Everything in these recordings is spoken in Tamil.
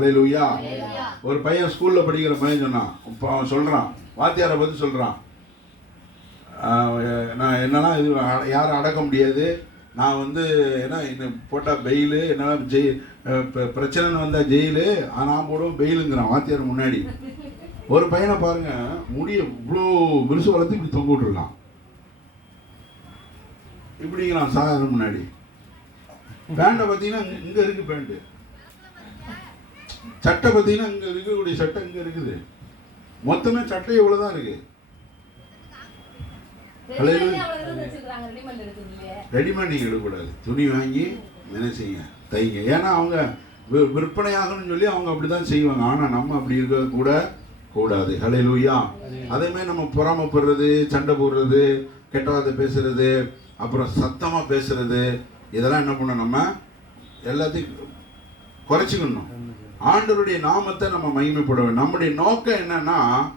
ஹalleluya. ஒரு பையன் ஸ்கூல்ல படிக்கிற பையன் சொன்னான். இப்போ அவன் சொல்றான். வாத்தியாரை சொல்றான். ஆஹ் நான் என்னன்னா இது யாரும் அடக்க முடியாது. நான் வந்து என்ன என்ன போட்டால் பெயிலு என்னால் ஜெய் பிரச்சனைன்னு வந்தால் ஜெயிலு நான் போடுவோம் பெயிலுங்கிறான் வாத்தியார் முன்னாடி. ஒரு பையனை பாருங்க முடிய இவ்வளோ விருசு வளர்த்து இப்படி தொங்க விட்டுருக்கான். இப்படிங்கிறான் சாதாரண முன்னாடி. பேண்டை பார்த்தீங்கன்னா இங்க- இங்க இருக்கு பேண்ட் சட்டை பார்த்தீங்கன்னா இங்க இருக்கக்கூடிய சட்டை இங்க இருக்குது. மொத்தமே சட்டை இருக்கு. ரெடிமேட்ல இருக்குது இல்லையே. ரெடிமேட் நீங்கள் எடுக்கக்கூடாது. துணி வாங்கி என்ன செய்யுங்க? தைங்க. ஏன்னா அவங்க விற்பனையாகணும்னு சொல்லி அவங்க அப்படி தான் செய்வாங்க. ஆனால் நம்ம அப்படி இருக்க கூட கூடாது. ஹலே லூயா அதேமாதிரி நம்ம பொறாமப்படுறது சண்டை போடுறது கெட்ட வார்த்தை பேசுறது அப்புறம் சத்தமாக பேசுறது இதெல்லாம் என்ன பண்ணணும் நம்ம? எல்லாத்தையும் குறைச்சிக்கணும். ஆண்டவருடைய நாமத்தை நம்ம மகிமைப்பட வேண்டும் நம்முடைய நோக்கம் என்னன்னா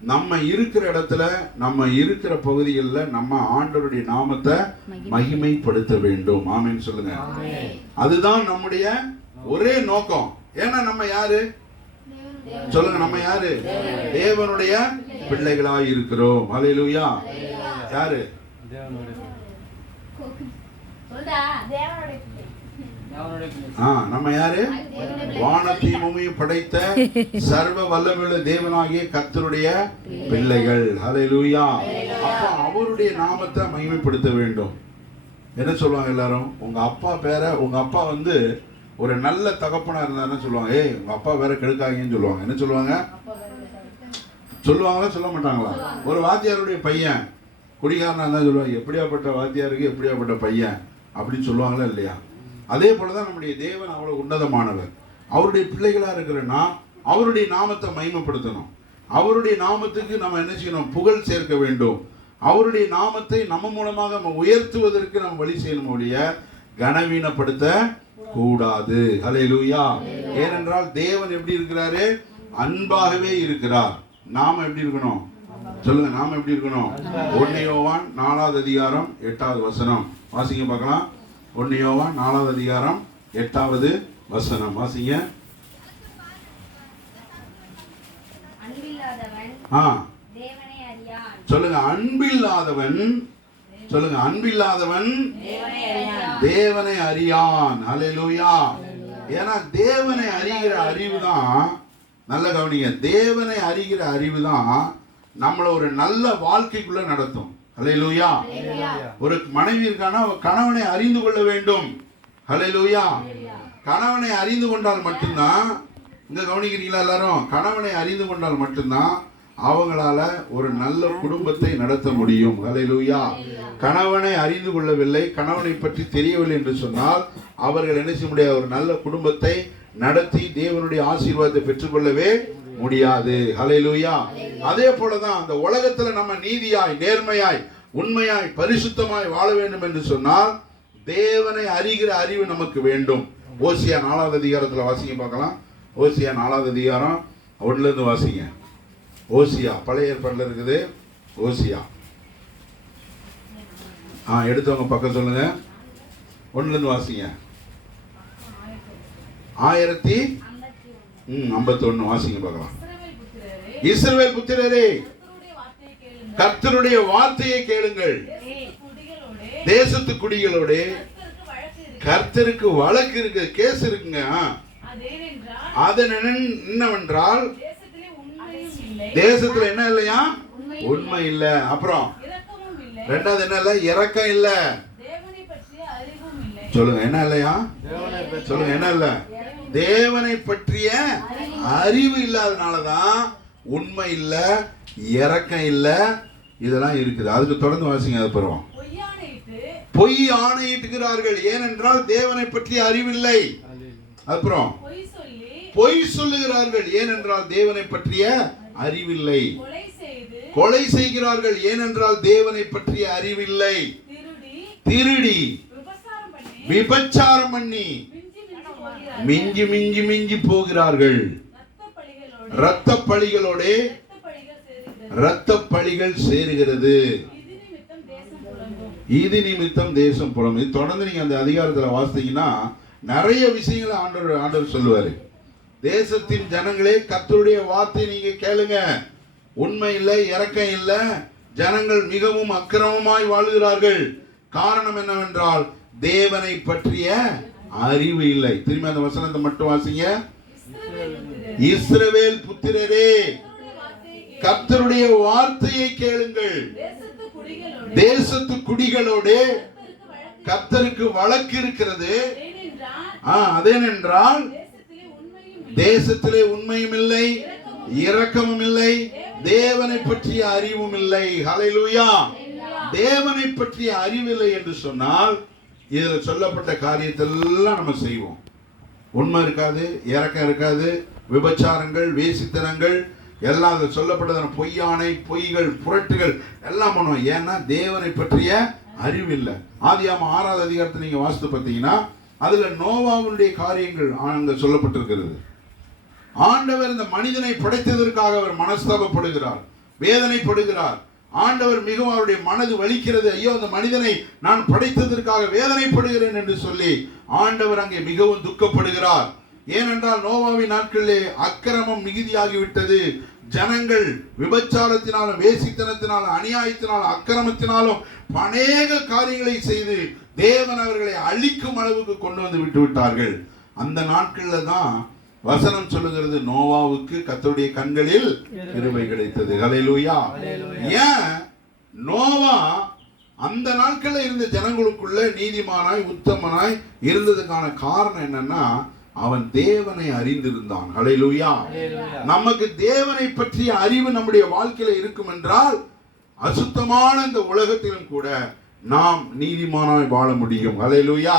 நம்ம இருக்கிற இடத்துல நம்ம இருக்கிற பகுதிகளில் நம்ம ஆண்டவருடைய நாமத்தை மகிமைப்படுத்த வேண்டும். ஆமென்னு சொல்லுங்க. அதுதான் நம்முடைய ஒரே நோக்கம். ஏன்னா நம்ம யாரு? சொல்லுங்க நம்ம யாரு? தேவனுடைய பிள்ளைகளாய் இருக்கிறோம். ஹalleluya யாரு. ஆ நம்ம யாரு? வானத்தையும் பூமியும் படைத்த சர்வ வல்லமையுள்ள தேவனாகிய கர்த்தருடைய பிள்ளைகள். ஹalleluya. அப்ப அவருடைய நாமத்தை மகிமைப்படுத்த வேண்டும். என்ன சொல்லுவாங்க எல்லாரும்? உங்க அப்பா பேரை உங்க அப்பா வந்து ஒரு நல்ல தகப்பனா இருந்தாருன்னு சொல்லுவாங்க. ஏய் உங்க அப்பா பேரை கெடுக்காதீங்கன்னு சொல்லுவாங்க. என்ன சொல்லுவாங்க? சொல்லுவாங்களா சொல்ல மாட்டாங்களா? ஒரு வாத்தியாருடைய பையன் குடிகாரனா இருந்தா சொல்லுவாங்க. எப்படியாப்பட்ட வாத்தியாருக்கு எப்படியாப்பட்ட பையன்? அப்படின்னு சொல்லுவாங்களா இல்லையா? அதே போலதான் நம்முடைய தேவன் அவ்வளோ உன்னதமானவர். அவருடைய பிள்ளைகளாக இருக்கிறன்னா அவருடைய நாமத்தை மைமப்படுத்தணும் அவருடைய நாமத்துக்கு நம்ம என்ன செய்யணும்? புகழ் சேர்க்க வேண்டும். அவருடைய நாமத்தை நம்ம மூலமாக நம்ம உயர்த்துவதற்கு நம்ம வழி செய்யணும் ஒழிய கனவீனப்படுத்த கூடாது. ஹalleluya ஏனென்றால் தேவன் எப்படி இருக்கிறாரு? அன்பாகவே இருக்கிறார். நாம எப்படி இருக்கணும்? சொல்லுங்க நாம எப்படி இருக்கணும்? ஒன்னு யோவான் நாலாவது அதிகாரம் எட்டாவது வசனம். வாசிங்க பார்க்கலாம். ஒன்னு யோவான் நாலாவது அதிகாரம் எட்டாவது வசனம். வாசிங்க. ஆ. சொல்லுங்க அன்பில்லாதவன் சொல்லுங்க அன்பில்லாதவன் தேவனை அறியான். ஹalleluya. ஏன்னா தேவனை அறிகிற அறிவு தான் நல்ல கவனிங்க தேவனை அறிகிற அறிவு தான் நம்மளை ஒரு நல்ல வாழ்க்கைக்குள்ள நடத்தும். ஹalleluya. ஒரு மனைவி இருக்கானா கணவனை அறிந்து கொள்ள வேண்டும். ஹalleluya. கணவனை அறிந்து கொண்டால் மட்டும்தான் இங்க கவனிக்கிறீங்களா எல்லாரும்? கணவனை அறிந்து கொண்டால் மட்டும்தான் அவங்களால ஒரு நல்ல குடும்பத்தை நடத்த முடியும். ஹalleluya. கணவனை அறிந்து கொள்ளவில்லை கணவனை பற்றி தெரியவில்லை என்று சொன்னால் அவர்கள் என்ன செய்ய முடியாது? ஒரு நல்ல குடும்பத்தை நடத்தி தேவனுடைய ஆசீர்வாதத்தை பெற்றுக்கொள்ளவே முடியாது. ஹalleluya. அதே போலதான் அந்த உலகத்துல நம்ம நீதியாய் நேர்மையாய் உண்மையாய் பரிசுத்தமாய் வாழ வேண்டும் என்று சொன்னால் தேவனை அறிகிற அறிவு நமக்கு வேண்டும். ஓசியா நாலாவது அதிகாரத்துல வாசிங்க பார்க்கலாம். ஓசியா நாலாவது அதிகாரம் ஒண்ணுல இருந்து வாசிங்க. ஓசியா பழைய ஏற்பாடுல இருக்குது. ஓசியா. ஆ எடுத்தவங்க பக்கம் சொல்லுங்க. ஒண்ணுல இருந்து வாசிங்க. ஆயிரத்தி ம். ஐம்பத்தி ஒன்று வாசிங்க பார்க்கலாம். இஸ்ரவேல் புத்திரரே, இஸ்ரவேல் புத்திரரே கர்த்தருடைய வார்த்தையை கேளுங்கள். கர்த்தருடைய வார்த்தையை கேளுங்கள். தேசத்து குடிகளோடே கர்த்தருக்கு வழக்கு இருக்கு. கேஸ் இருக்குங்க. ஆ. அதேனென்றால் அது என்னன்- என்னவென்றால் தேசத்திலே என்ன இல்லையா? உண்மை இல்ல. அப்புறம் இரக்கமும் இல்லை. ரெண்டாவது என்ன இல்ல? இறக்கம் இல்ல தேவனை பற்றிய அறிவும் இல்லை சொல்லுங்க என்ன இல்லையா? சொல்லுங்க என்ன இல்ல? தேவனை பற்றிய அறிவு இல்லாதனாலதான் உண்மை இல்ல இறக்கம் இல்ல இதெல்லாம் இருக்குது. அதுக்கு தொடர்ந்து வாசிங்க அது பருவம். பொய் ஆணையிட்டுகிறார்கள். ஏனென்றால் தேவனை பற்றிய அறிவில்லை அப்புறம் பொய் சொல்லி பொய் சொல்லுகிறார்கள். ஏனென்றால் தேவனை பற்றிய அறிவில்லை கொலை செய்கிறார்கள். ஏனென்றால் தேவனை பற்றிய அறிவில்லை திருடி விபச்சாரம் பண்ணி மிஞ்சி மிஞ்சி மிஞ்சி போகிறார்கள். இரத்த ரத்த பழிகளோட இரத்த பழிகள் சேருகிறது. இது நிமித்தம் தேசம் புறம் இது தொடர்ந்து நீங்க அந்த அதிகாரத்துல வாசித்தீங்கன்னா நிறைய விஷயங்களை ஆண்டவர் ஆண்டவர் சொல்லுவாரு. தேசத்தின் ஜனங்களே கத்தருடைய வார்த்தை நீங்க கேளுங்க. உண்மை இல்லை இரக்கம் இல்லை. ஜனங்கள் மிகவும் அக்கிரமமாய் வாழுகிறார்கள். காரணம் என்னவென்றால் தேவனை பற்றிய அறிவு இல்லை. திரும்பி அந்த வசனத்தை மட்டும் வாசிங்க. இஸ்ரவேல் புத்திரரே, கத்தருடைய கர்த்தருடைய வார்த்தையை கேளுங்கள். தேசத்து குடிகளோடு கத்தருக்கு கர்த்தருக்கு வழக்கு இருக்கிறது. ஆ அதேனென்றால் தேசத்திலே உண்மையும் இல்லை, இல்லை இரக்கமும் இல்லை தேவனை பற்றிய அறிவும் இல்லை. ஹலைலூயா தேவனை பற்றிய அறிவில்லை என்று சொன்னால் இதில் சொல்லப்பட்ட காரியத்தெல்லாம் நம்ம செய்வோம். உண்மை இருக்காது இரக்கம் இருக்காது விபச்சாரங்கள் வேசித்தனங்கள் எல்லாம் அதில் சொல்லப்பட்டதான பொய்யானை பொய்கள் புரட்டுகள் எல்லாம் பண்ணுவோம். ஏன்னா தேவனை பற்றிய அறிவு இல்லை. ஆதியாம ஆறாவது அதிகாரத்தை நீங்கள் வாசித்து பார்த்தீங்கன்னா அதில் நோவாவுடைய காரியங்கள் அங்கே சொல்லப்பட்டிருக்கிறது. ஆண்டவர் இந்த மனிதனை படைத்ததற்காக அவர் மனஸ்தாபப்படுகிறார் வேதனைப்படுகிறார். ஆண்டவர் மிகவும் அவருடைய மனது வலிக்கிறது. ஐயோ அந்த மனிதனை நான் படைத்ததற்காக வேதனைப்படுகிறேன் என்று சொல்லி ஆண்டவர் அங்கே மிகவும் துக்கப்படுகிறார். ஏனென்றால் நோவாவின் நாட்களிலே அக்கிரமம் மிகுதியாகிவிட்டது. ஜனங்கள் விபச்சாரத்தினாலும் வேசித்தனத்தினாலும் அநியாயத்தினாலும் அக்கிரமத்தினாலும் அநேக காரியங்களை செய்து தேவன் அவர்களை அழிக்கும் அளவுக்கு கொண்டு வந்து விட்டு விட்டார்கள். அந்த நாட்களில் தான் வசனம் சொல்லுகிறது நோவாவுக்கு கர்த்தருடைய கண்களில் கிருபை. கிடைத்தது. ஹalleluya. ஏன்? நோவா அந்த நாட்கள்ல இருந்த ஜனங்களுக்குள்ள நீதிமானாய் உத்தமனாய் இருந்ததுக்கான காரணம் என்னன்னா அவன் தேவனை அறிந்திருந்தான். ஹalleluya. நமக்கு தேவனை பற்றிய அறிவு நம்முடைய வாழ்க்கையில இருக்கும் என்றால் அசுத்தமான இந்த உலகத்திலும் கூட நாம் நீதிமானாய் வாழ முடியும். ஹalleluya.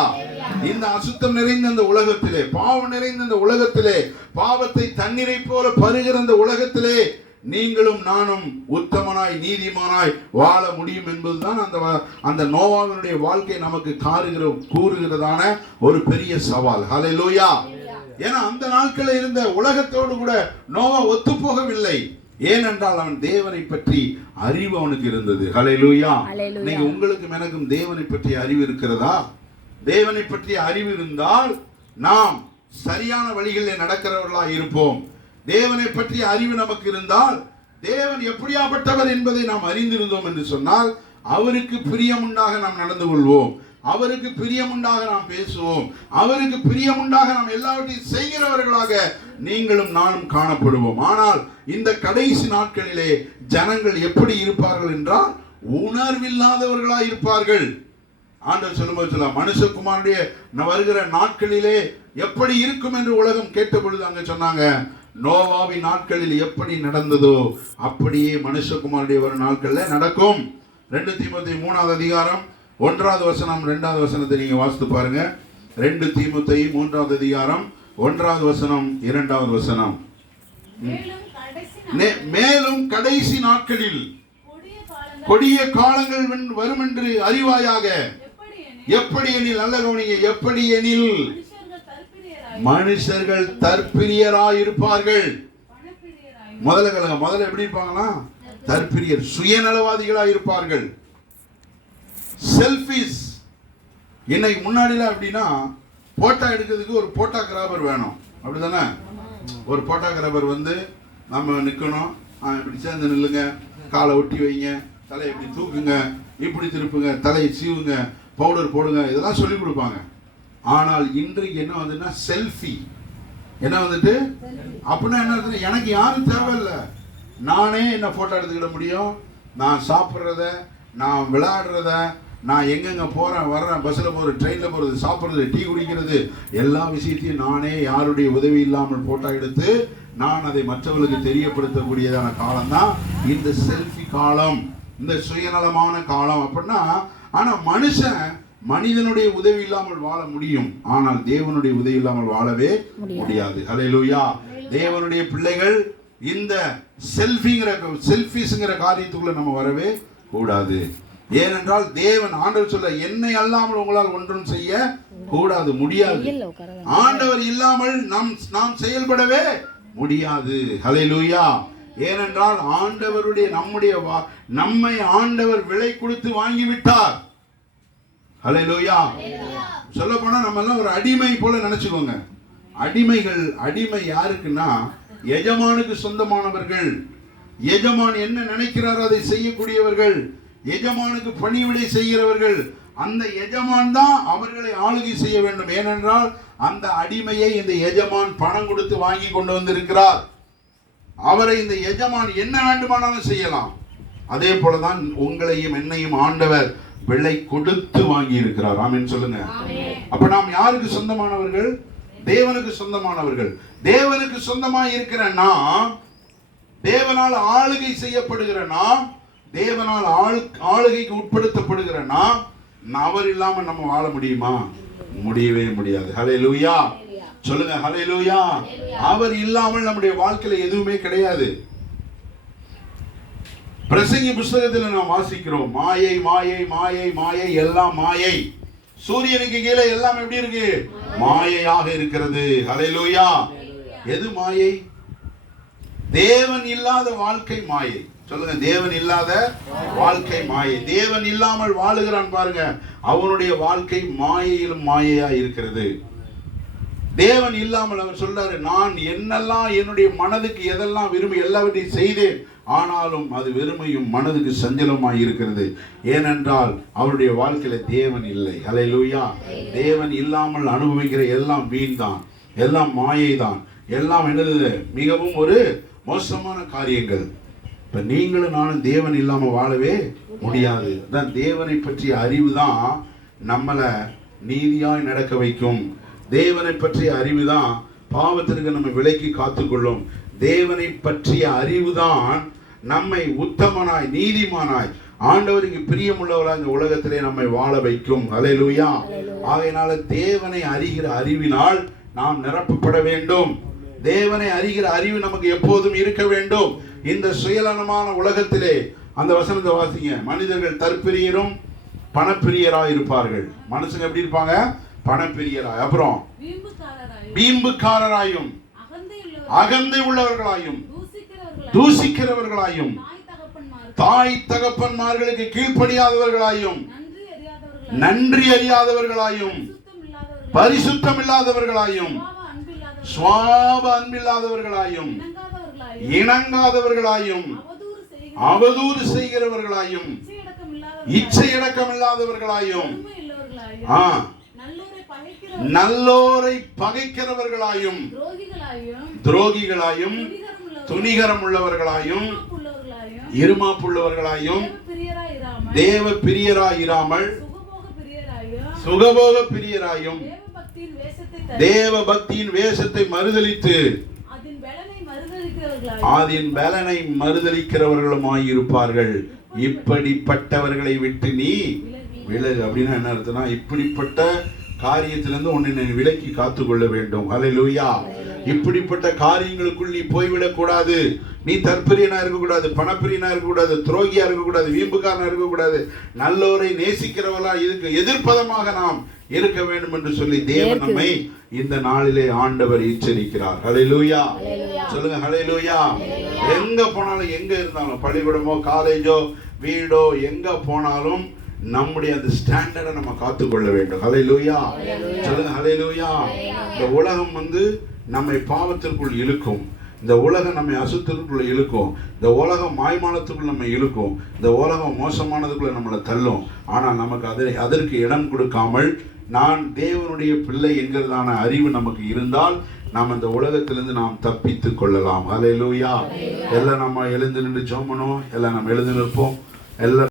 இந்த அசுத்தம் நிறைந்த இந்த உலகத்திலே பாவம் நிறைந்த இந்த உலகத்திலே பாவத்தை தண்ணீரை போல பருகிற இந்த உலகத்திலே நீங்களும் நானும் உத்தமனாய் நீதிமானாய் வாழ முடியும் என்பதுதான் அந்த அந்த நோவாவினுடைய வாழ்க்கை நமக்கு காருகிற கூறுகிறதான ஒரு பெரிய சவால். ஹalleluya. ஏன்னா அந்த நாட்களில் இருந்த உலகத்தோடு கூட நோவா ஒத்து போகவில்லை ஏனென்றால் அவன் தேவனை பற்றி அறிவு அவனுக்கு இருந்தது. ஹalleluya. ஹalleluya. நீங்க உங்களுக்கும் எனக்கும் தேவனை பற்றிய அறிவு இருக்கிறதா? தேவனை பற்றிய அறிவு இருந்தால் நாம் சரியான வழிகளில் நடக்கிறவர்களாக இருப்போம். தேவனை பற்றிய அறிவு நமக்கு இருந்தால் தேவன் எப்படியாப்பட்டவர் என்பதை நாம் அறிந்திருந்தோம் என்று சொன்னால் அவருக்கு பிரியமுண்டாக நாம் நடந்து கொள்வோம். அவருக்கு பிரியமுண்டாக நாம் பேசுவோம். அவருக்கு பிரியமுண்டாக நாம் எல்லாவற்றையும் செய்கிறவர்களாக நீங்களும் நானும் காணப்படுவோம். ஆனால் இந்த கடைசி நாட்களிலே ஜனங்கள் எப்படி இருப்பார்கள் என்றால் உணர்வில்லாதவர்களாக இருப்பார்கள். ஆண்டவர் சொல்லும்போது சொல்ல மனுஷகுமாருடைய வருகிற நாட்களிலே எப்படி இருக்கும் என்று உலகம் கேட்ட பொழுது அங்க சொன்னாங்க நோவாவின் நாட்களில் எப்படி நடந்ததோ அப்படியே மனுஷகுமாருடைய வரும் நாட்களில் நடக்கும். ரெண்டு தீமோத்தி மூணாவது அதிகாரம் ஒன்றாவது வசனம் ரெண்டாவது வசனத்தை நீங்க வாசித்து பாருங்க. ரெண்டு தீமுத்தை மூன்றாவது அதிகாரம் ஒன்றாவது வசனம் இரண்டாவது வசனம். மேலும் கடைசி நே- மேலும் கடைசி நாட்களில் கொடிய காலங்கள் வரும் என்று அறிவாயாக. எப்படி எனில் நல்ல கவனிங்க எப்படி எனில் மனுஷர்கள் தற்பிரியராய் இருப்பார்கள் முதல்ல முதல்ல எப்படி இருப்பாங்களா தற்பிரியர் சுயநலவாதிகளாய் இருப்பார்கள் செல்ஃபிஸ் இன்னைக்கு முன்னாடிலாம் அப்படின்னா போட்டோ எடுக்கிறதுக்கு ஒரு போட்டோகிராஃபர் வேணும். அப்படிதானே? ஒரு போட்டோகிராஃபர் வந்து நம்ம நிற்கணும் இப்படி சேர்ந்து நில்லுங்க. காலை ஒட்டி வைங்க. தலையை இப்படி தூக்குங்க. இப்படி திருப்புங்க. தலையை சீவுங்க. பவுடர் போடுங்க. இதெல்லாம் சொல்லி கொடுப்பாங்க. ஆனால் இன்றைக்கு என்ன வந்துன்னா செல்ஃபி என்ன வந்துட்டு? அப்படின்னா என்ன அர்த்தம்? எனக்கு யாரும் தேவையில்லை. நானே என்ன போட்டோ எடுத்துக்கிட முடியும்? நான் சாப்பிட்றத நான் விளையாடுறத நான் எங்கெங்க போறேன் வர்றேன் பஸ்ஸில் போகிறது ட்ரெயினில் போகிறது சாப்பிட்றது டீ குடிக்கிறது எல்லா விஷயத்தையும் நானே யாருடைய உதவி இல்லாமல் போட்டோ எடுத்து நான் அதை மற்றவர்களுக்கு தெரியப்படுத்தக்கூடியதான காலம் தான் இந்த செல்ஃபி காலம். இந்த சுயநலமான காலம் அப்படின்னா ஆனா மனுஷன் மனிதனுடைய உதவி இல்லாமல் வாழ முடியும். ஆனால் தேவனுடைய உதவி இல்லாமல் வாழவே முடியாது. ஹalleluya தேவனுடைய பிள்ளைகள் இந்த செல்ஃபிங்கிற செல்ஃபிஸ்ங்கிற காரியத்துக்குள்ள நம்ம வரவே கூடாது. ஏனென்றால் தேவன் ஆண்டவர் சொல்ல என்னை அல்லாமல் உங்களால் ஒன்றும் செய்ய கூடாது முடியாது. ஆண்டவர் இல்லாமல் நாம் நாம் செயல்படவே முடியாது. ஹalleluya ஏனென்றால் ஆண்டவருடைய நம்முடைய நம்மை ஆண்டவர் விலை கொடுத்து வாங்கி விட்டார் ஹalleluya சொல்ல போனா நம்ம எல்லாம் ஒரு அடிமை போல நினைச்சுக்கோங்க. அடிமைகள் அடிமை யாருக்குன்னா எஜமானுக்கு சொந்தமானவர்கள். எஜமான் என்ன நினைக்கிறாரோ அதை செய்யக்கூடியவர்கள். எஜமானுக்கு பணிவிடை செய்கிறவர்கள் அந்த எஜமான் தான் அவர்களை ஆளுகை செய்ய வேண்டும். ஏனென்றால் அந்த அடிமையை இந்த எஜமான் பணம் கொடுத்து வாங்கி கொண்டு வந்திருக்கிறார். அவரை இந்த எஜமான் என்ன வேண்டுமானாலும் செய்யலாம். அதே போலதான் உங்களையும் என்னையும் ஆண்டவர் விலை கொடுத்து வாங்கி இருக்கிறார் ஆமென் சொல்லுங்க. அப்ப நாம் யாருக்கு சொந்தமானவர்கள்? தேவனுக்கு சொந்தமானவர்கள். தேவனுக்கு சொந்தமாய் இருக்கிற நாம் தேவனால் ஆளுகை செய்யப்படுகிற நாம் தேவனால் ஆள் ஆளுகைக்கு உட்படுத்தப்படுகிற நாம் அவர் இல்லாம நம்ம வாழ முடியுமா? முடியவே முடியாது. ஹலே லூயா சொல்லுங்க ஹலே லூயா அவர் இல்லாமல் நம்முடைய வாழ்க்கையில எதுவுமே கிடையாது. பிரசங்கி புஸ்தகத்தில் நாம் வாசிக்கிறோம் மாயை மாயை மாயை மாயை எல்லாம் மாயை. சூரியனுக்கு கீழே எல்லாம் எப்படி இருக்கு? மாயையாக இருக்கிறது. ஹalleluya எது மாயை? தேவன் இல்லாத வாழ்க்கை மாயை. சொல்லுங்க தேவன் இல்லாத வாழ்க்கை மாயை. தேவன் இல்லாமல் வாழுகிறான் பாருங்க. அவனுடைய வாழ்க்கை மாயையிலும் மாயையா இருக்கிறது. தேவன் இல்லாமல் அவர் சொல்றாரு நான் என்னெல்லாம் என்னுடைய மனதுக்கு எதெல்லாம் விரும்பி எல்லாவற்றையும் செய்தேன் ஆனாலும் அது வெறுமையும் மனதுக்கு சஞ்சலமாய் இருக்கிறது. ஏனென்றால் அவருடைய வாழ்க்கையில தேவன் இல்லை. ஹalleluya தேவன் இல்லாமல் அனுபவிக்கிற எல்லாம் வீண் தான் எல்லாம் மாயை தான் எல்லாம் என்னது மிகவும் ஒரு மோசமான காரியங்கள். இப்ப நீங்களும் நானும் தேவன் இல்லாம வாழவே முடியாது. தான் தேவனை பற்றிய அறிவு தான் நம்மளை நீதியாய் நடக்க வைக்கும். தேவனை பற்றிய அறிவு தான் பாவத்திற்கு நம்ம விலைக்கு காத்துக்கொள்ளும். தேவனை பற்றிய அறிவு தான் நம்மை உத்தமனாய் நீதிமானாய் ஆண்டவருக்கு பிரியமுள்ளவராக இந்த உலகத்திலே நம்மை வாழ வைக்கும். அலையிலுயா ஆகையினால தேவனை அறிகிற அறிவினால் நாம் நிரப்பப்பட வேண்டும். தேவனை அறிகிற அறிவு நமக்கு எப்போதும் இருக்க வேண்டும். இந்த சுயநலமான உலகத்திலே அந்த வசனத்தை வாசிங்க. மனிதர்கள் தற்பிரியரும் பணப்பிரியராய் இருப்பார்கள். மனுஷங்க எப்படி இருப்பாங்க? பணப்பிரியராய். அப்புறம் வீம்புக்காரராயும் அகந்தையுள்ளவராயும் அகந்தை உள்ளவர்களாயும் தூசிக்கிறவர்களாயும் தாய் தகப்பன்மார் தாய் தகப்பன்மார்களுக்கு கீழ்ப்படியாதவர்களாயும் நன்றி அறியாதவர்களாயும் பரிசுத்தம் இல்லாதவர்களாயும் சுவாப அன்பில்லாதவர்களாயும் இணங்காதவர்களாயும் அவதூறு செய்கிற அவதூறு செய்கிறவர்களாயும் இச்சையடக்கம் இல்லாதவர்களாயும் இச்சை அடக்கம் இல்லாதவர்களாயும் நல்லோரை பகைக்கிற நல்லோரை பகைக்கிறவர்களாயும் துரோகிகளாயும் துணிகரம் உள்ளவர்களாயும் இருமாப்புள்ளவர்களாயும் தேவ பிரியராயிராமல் சுகபோக பிரியராயும் தேவ பக்தியின் வேஷத்தை மறுதலித்து அதன் பலனை மறுதலிக்கிறவர்களுமாய் இருப்பார்கள் இப்படிப்பட்டவர்களை விட்டு நீ விலகு. அப்படின்னா என்ன அர்த்தம்னா இப்படிப்பட்ட காரியத்திலிருந்து உன்னை விலக்கி காத்துக்கொள்ள வேண்டும். ஹalleluya. இப்படிப்பட்ட காரியங்களுக்குள் நீ போய்விடக் கூடாது நீ தற்பிரியனா இருக்கக்கூடாது பணப்பிரியனா இருக்கக்கூடாது துரோகியா இருக்கக்கூடாது வீம்புக்காரனா இருக்கக்கூடாது. நல்லோரை நேசிக்கிறவளா இதுக்கு எதிர்ப்பதமாக நாம் இருக்க வேண்டும் என்று சொல்லி தேவன் நம்மை இந்த நாளிலே ஆண்டவர் எச்சரிக்கிறார். ஹalleluya. சொல்லுங்க ஹalleluya. எங்க போனாலும் எங்க இருந்தாலும் பள்ளிக்கூடமோ காலேஜோ வீடோ எங்க போனாலும் நம்முடைய அந்த ஸ்டாண்டர்டை நம்ம காத்துக்கொள்ள வேண்டும். ஹalleluya. சொல்லுங்க ஹalleluya. இந்த உலகம் வந்து நம்மை பாவத்திற்குள் இழுக்கும். இந்த உலகம் நம்மை அசுத்தத்துக்குள்ள இழுக்கும். இந்த உலகம் மாய்மானத்துக்குள்ள நம்ம இழுக்கும். இந்த உலகம் மோசமானதுக்குள்ள நம்மளை தள்ளும். ஆனால் நமக்கு அதை அதற்கு இடம் கொடுக்காமல் நான் தேவனுடைய பிள்ளை என்கிறதான அறிவு நமக்கு இருந்தால் நாம் இந்த உலகத்திலிருந்து நாம் தப்பித்து கொள்ளலாம். ஹalleluya எல்லாம் நம்ம எழுந்து நின்று ஜோமனும் எல்லாம் நம்ம எழுந்து நிற்போம். எல்லாம்